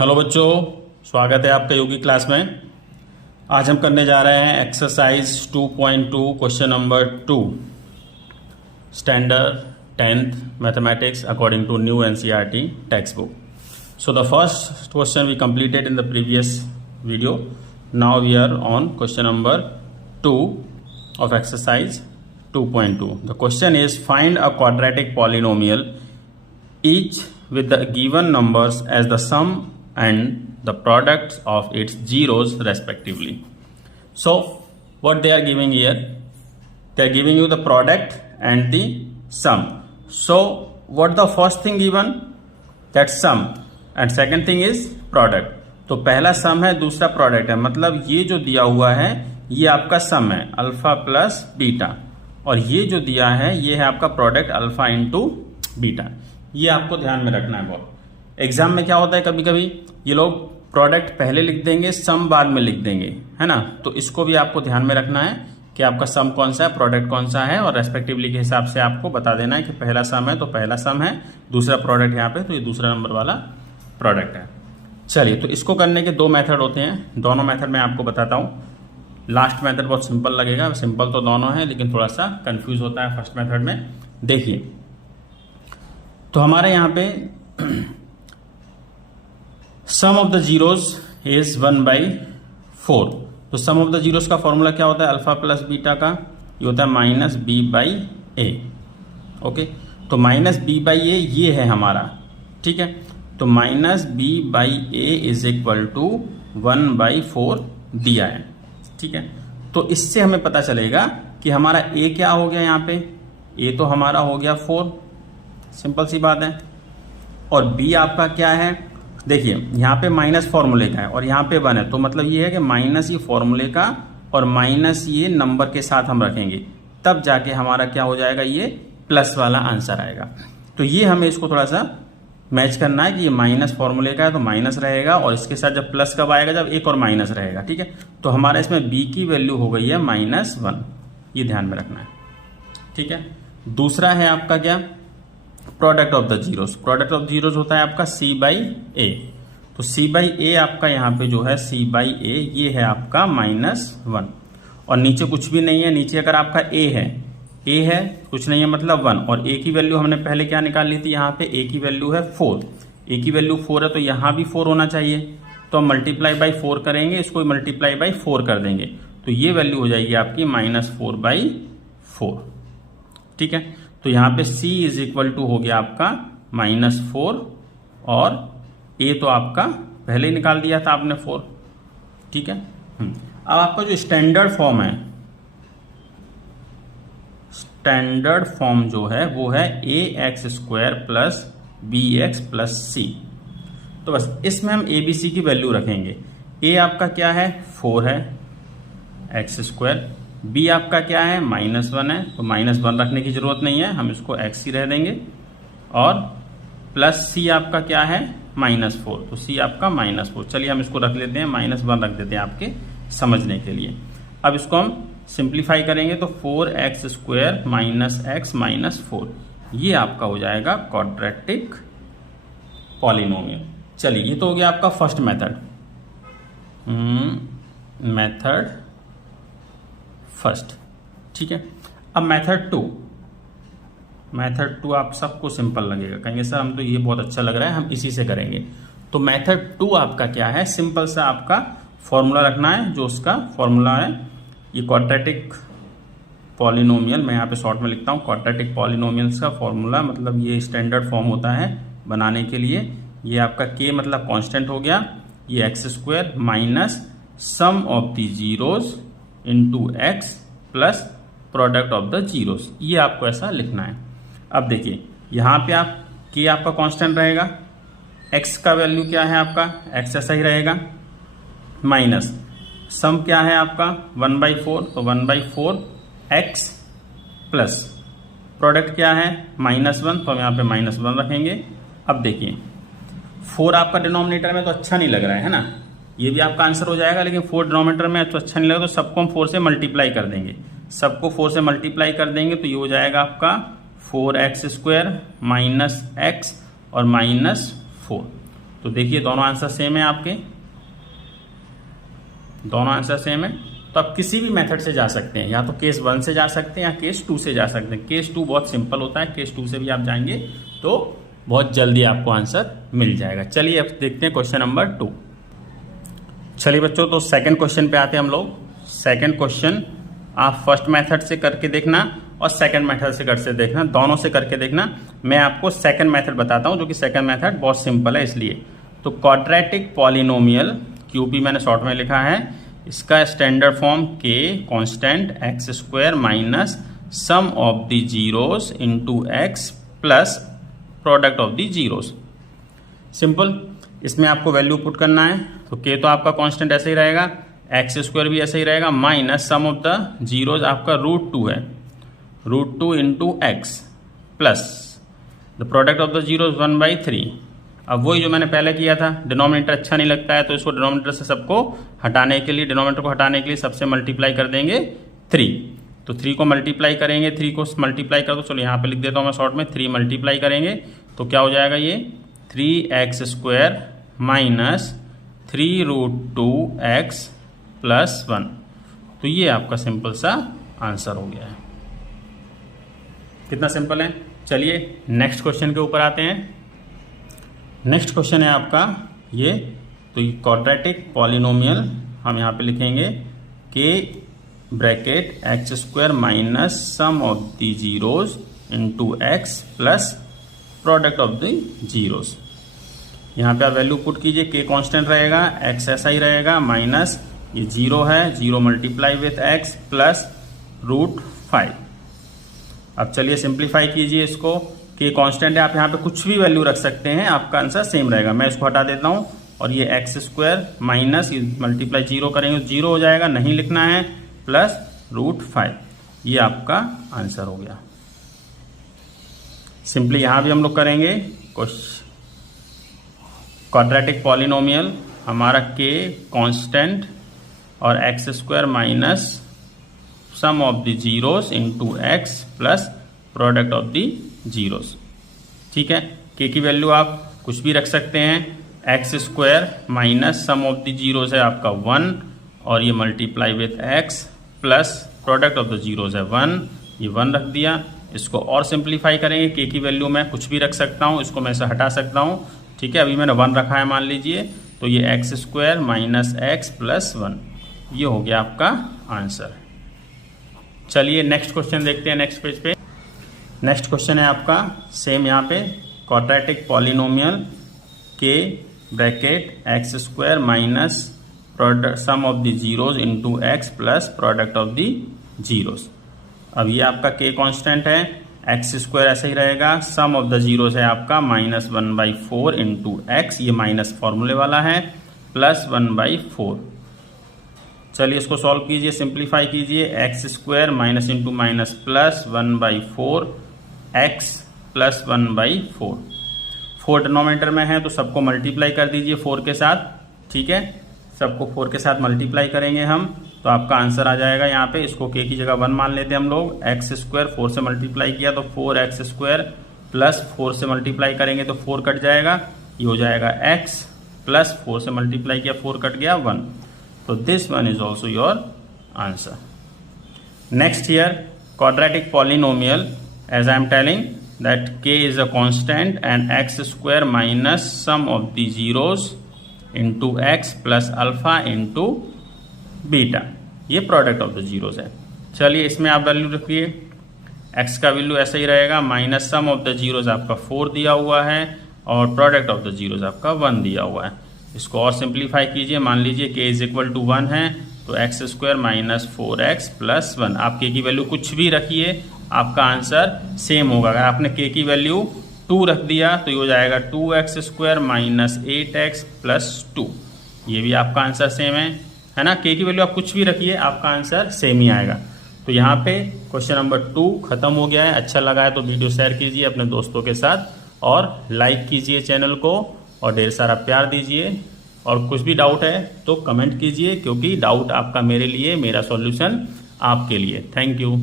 Hello बच्चों, स्वागत है आपका योगी क्लास में। आज हम करने जा रहे हैं exercise 2.2 question number 2 standard 10th mathematics according to new NCERT textbook. So the first question we completed in the previous video. Now we are on question number 2 of exercise 2.2. The question is find a quadratic polynomial each with the given numbers as the sum and the products of its zeros respectively. So what they are giving here, they are giving you the product and the sum. So what the first thing given, that sum, and second thing is product. तो पहला सम है, दूसरा product है, मतलब ये जो दिया हुआ है ये आपका सम है अल्फा प्लस बीटा, और ये जो दिया है ये है आपका प्रोडक्ट अल्फा इंटू बीटा। ये आपको ध्यान में रखना है बहुत। एग्जाम में क्या होता है, कभी कभी ये लोग प्रोडक्ट पहले लिख देंगे, सम बाद में लिख देंगे, है ना। तो इसको भी आपको ध्यान में रखना है कि आपका सम कौन सा है, प्रोडक्ट कौन सा है, और रेस्पेक्टिवली के हिसाब से आपको बता देना है कि पहला सम है तो पहला सम है, दूसरा प्रोडक्ट यहाँ पे तो ये दूसरा नंबर वाला प्रोडक्ट है। चलिए, तो इसको करने के दो मेथड होते हैं, दोनों मेथड मैं आपको बताता हूँ। लास्ट मेथड बहुत सिंपल लगेगा, सिंपल तो दोनों है लेकिन थोड़ा सा कंफ्यूज होता है फर्स्ट मेथड में। देखिए, तो हमारे यहाँ पे सम ऑफ द जीरोस इज 1/4। तो सम ऑफ द जीरोस का फॉर्मूला क्या होता है, अल्फा प्लस बीटा का, ये होता है माइनस b/a। ओके, तो माइनस b/a ये है हमारा, ठीक है। तो minus b/a is equal to 1/4 दिया है, ठीक है। तो इससे हमें पता चलेगा कि हमारा a क्या हो गया, यहाँ पे a तो हमारा हो गया 4, सिंपल सी बात है। और b आपका क्या है, देखिए यहाँ पे माइनस फॉर्मूले का है और यहाँ पे 1 है, तो मतलब ये है कि माइनस ये फॉर्मूले का और माइनस ये नंबर के साथ हम रखेंगे, तब जाके हमारा क्या हो जाएगा, ये प्लस वाला आंसर आएगा। तो ये हमें इसको थोड़ा सा मैच करना है कि ये माइनस फॉर्मूले का है तो माइनस रहेगा, और इसके साथ जब प्लस कब आएगा, जब एक और माइनस रहेगा, ठीक है। तो हमारा इसमें b की वैल्यू हो गई है -1, ये ध्यान में रखना है, ठीक है। दूसरा है आपका क्या, product of the zeros. Product of zeros होता है आपका c/a। तो c/a आपका यहाँ पे जो है c/a ये है आपका -1, और नीचे कुछ भी नहीं है, नीचे अगर आपका a है कुछ नहीं है मतलब 1, और a की वैल्यू हमने पहले क्या निकाल ली थी, यहाँ पे a की वैल्यू है 4। a की वैल्यू 4 है तो यहाँ भी 4 होना चाहिए, तो हम मल्टीप्लाई बाई 4 करेंगे, इसको मल्टीप्लाई बाई 4 कर देंगे, तो ये वैल्यू हो जाएगी आपकी -4/4, ठीक है। तो यहाँ पे c इज इक्वल टू हो गया आपका -4, और a तो आपका पहले ही निकाल दिया था आपने 4, ठीक है। अब आपका जो स्टैंडर्ड फॉर्म है, स्टैंडर्ड फॉर्म जो है वो है ax² plus bx plus c। तो बस इसमें हम abc की वैल्यू रखेंगे। a आपका क्या है, 4 है, x², b आपका क्या है, -1 है, तो -1 रखने की जरूरत नहीं है, हम इसको x ही रह देंगे, और प्लस c आपका क्या है, -4, तो c आपका -4। चलिए हम इसको रख लेते हैं, -1 रख देते हैं आपके समझने के लिए। अब इसको हम सिंप्लीफाई करेंगे तो 4x² -x -4, ये आपका हो जाएगा क्वाड्रेटिक पॉलिनोमियल। चलिए, ये तो हो गया आपका फर्स्ट मेथड, मेथड फर्स्ट, ठीक है। अब मेथड टू आप सबको सिंपल लगेगा, कहेंगे सर हम तो ये बहुत अच्छा लग रहा है, हम इसी से करेंगे। तो मेथड 2 आपका क्या है, सिंपल सा आपका फॉर्मूला रखना है, जो उसका फॉर्मूला है ये क्वाड्रेटिक पॉलिनोमियल, मैं यहाँ पे शॉर्ट में लिखता हूँ, क्वाड्रेटिक पॉलिनोमियल्स का फॉर्मूला, मतलब ये स्टैंडर्ड फॉर्म होता है बनाने के लिए। ये आपका k मतलब कांस्टेंट हो गया, ये x² minus sum of the zeros into x plus product of the zeros, ये आपको ऐसा लिखना है। अब देखिए यहाँ पे आप k आपका कांस्टेंट रहेगा, x का वैल्यू क्या है आपका, x ऐसा ही रहेगा, माइनस सम क्या है आपका 1/4, तो 1/4 x प्लस प्रोडक्ट क्या है -1, तो हम यहाँ पे -1 रखेंगे। अब देखिए 4 आपका डिनोमिनेटर में तो अच्छा नहीं लग रहा है ना, ये भी आपका आंसर हो जाएगा, लेकिन 4 डिनोमिनेटर में तो अच्छा नहीं लगा, तो सबको हम 4 से मल्टीप्लाई कर देंगे, सबको 4 से मल्टीप्लाई कर देंगे, तो ये हो जाएगा आपका 4x² -x और -4। तो देखिए दोनों आंसर सेम है आपके, दोनों आंसर सेम है। तो आप किसी भी मेथड से जा सकते हैं, या तो केस 1 से जा सकते हैं या केस 2 से जा सकते हैं। केस 2 बहुत सिंपल होता है, केस 2 से भी आप जाएंगे तो बहुत जल्दी आपको आंसर मिल जाएगा। चलिए अब देखते हैं क्वेश्चन नंबर 2। चलिए बच्चों, तो सेकंड क्वेश्चन पे आते हैं हम लोग। सेकंड क्वेश्चन आप फर्स्ट मेथड से करके देखना और सेकंड मेथड से करके देखना, दोनों से करके देखना। मैं आपको सेकंड मेथड बताता हूं, जो कि सेकंड मेथड बहुत सिंपल है इसलिए। तो क्वाड्रेटिक पॉलिनोमियल, क्यूपी मैंने शॉर्ट में लिखा है, इसका स्टैंडर्ड फॉर्म के constant x square minus sum of the zeros into x plus product of the zeros. Simple, इसमें आपको वैल्यू पुट करना है। तो के तो आपका कांस्टेंट ऐसे ही रहेगा, एक्स स्क्वायर भी ऐसे ही रहेगा, minus sum of the zeros आपका √2 है, √2 into x plus the product of the zeros 1/3। अब वही जो मैंने पहले किया था, डिनोमिनेटर अच्छा नहीं लगता है तो इसको डिनोमिनेटर से सबको हटाने के लिए, डिनोमिनेटर को हटाने के लिए सबसे मल्टीप्लाई कर देंगे 3। तो 3 को मल्टीप्लाई करेंगे, 3 को मल्टीप्लाई कर दो, चलो यहाँ पे लिख देता हूँ मैं शॉर्ट में, 3 मल्टीप्लाई करेंगे तो क्या हो जाएगा ये 3x² माइनस 3√2x प्लस 1। तो ये आपका सिंपल सा आंसर हो गया है। कितना सिंपल है। चलिए नेक्स्ट क्वेश्चन के ऊपर आते हैं। नेक्स्ट क्वेश्चन है आपका ये, तो ये क्वाड्रेटिक पॉलिनोमियल हम यहाँ पे लिखेंगे के bracket x² minus sum of the zeros into x plus product of the zeros. यहाँ पे आप वैल्यू पुट कीजिए, के कांस्टेंट रहेगा, x ऐसा ही रहेगा, माइनस ये 0 है, 0 मल्टीप्लाई विथ x प्लस √5। अब चलिए सिंप्लीफाई कीजिए इसको, कि कांस्टेंट है, आप यहाँ पे कुछ भी वैल्यू रख सकते हैं, आपका आंसर सेम रहेगा। मैं इसको हटा देता हूँ और ये x² माइनस मल्टीप्लाई 0 करेंगे तो 0 हो जाएगा, नहीं लिखना है, प्लस √5। ये आपका आंसर हो गया। सिंपली यहाँ भी हम लोग करेंगे क्वाड्रेटिक पॉलिनोमियल, हमारा के कांस्टेंट और x² minus sum of the zeros into x plus product of the zeros. ठीक है, के की वैल्यू आप कुछ भी रख सकते हैं, x² minus sum of the zeros है आपका 1 और ये multiply with x plus product of the zeros है 1, ये 1 रख दिया। इसको और सिंप्लीफाई करेंगे, के की वैल्यू मैं कुछ भी रख सकता हूँ, इसको मैं इसे हटा सकता हूँ। ठीक है, अभी मैंने 1 रखा है मान लीजिए, तो ये x² माइनस x प्लस 1, ये हो गया आपका आंसर। चलिए नेक्स्ट क्वेश्चन देखते हैं नेक्स्ट पेज पे। नेक्स्ट क्वेश्चन है आपका सेम यहाँ पे, क्वाड्रेटिक पॉलिनोमियल के bracket x² minus sum of the zeros into x plus product of the zeros. अब ये आपका के कांस्टेंट है, x² ऐसे ही रहेगा, सम ऑफ द जीरोस है आपका -1/4 इंटू एक्स, ये माइनस फॉर्मूले वाला है, प्लस 1/4। चलिए इसको सॉल्व कीजिए, सिंप्लीफाई कीजिए, x² minus into minus plus 1/4 x plus 1/4। 4 denominator में है तो सबको मल्टीप्लाई कर दीजिए 4 के साथ। ठीक है, सबको 4 के साथ मल्टीप्लाई करेंगे हम तो आपका आंसर आ जाएगा यहाँ पे। इसको के की जगह 1 मान लेते हैं हम लोग, x² 4 से मल्टीप्लाई किया तो 4x² प्लस 4 से मल्टीप्लाई करेंगे तो 4 कट जाएगा, ये हो जाएगा x प्लस 4 से मल्टीप्लाई किया 4 कट गया 1। So this one is also your answer. Next here, quadratic polynomial, as I am telling that k is a constant and x² minus sum of the zeros into x plus alpha into beta, ये product of the zeros है। चलिए इसमें आप value रखिए, x का value ऐसा ही रहेगा, minus sum of the zeros आपका 4 दिया हुआ है और प्रोडक्ट ऑफ द जीरोस आपका 1 दिया हुआ है। इसको और सिंप्लीफाई कीजिए, मान लीजिए k इज इक्वल टू 1 है तो x² माइनस 4x प्लस 1। आप k की वैल्यू कुछ भी रखिए, आपका आंसर सेम होगा। अगर आपने k की वैल्यू 2 रख दिया तो ये हो जाएगा 2x² माइनस 8x प्लस 2, ये भी आपका आंसर सेम है ना। k की वैल्यू आप कुछ भी रखिए, आपका आंसर सेम ही आएगा। तो यहाँ पे क्वेश्चन नंबर 2 खत्म हो गया है। अच्छा लगा है तो वीडियो शेयर कीजिए अपने दोस्तों के साथ और लाइक कीजिए चैनल को और ढेर सारा प्यार दीजिए। और कुछ भी डाउट है तो कमेंट कीजिए, क्योंकि डाउट आपका मेरे लिए, मेरा सॉल्यूशन आपके लिए। Thank you.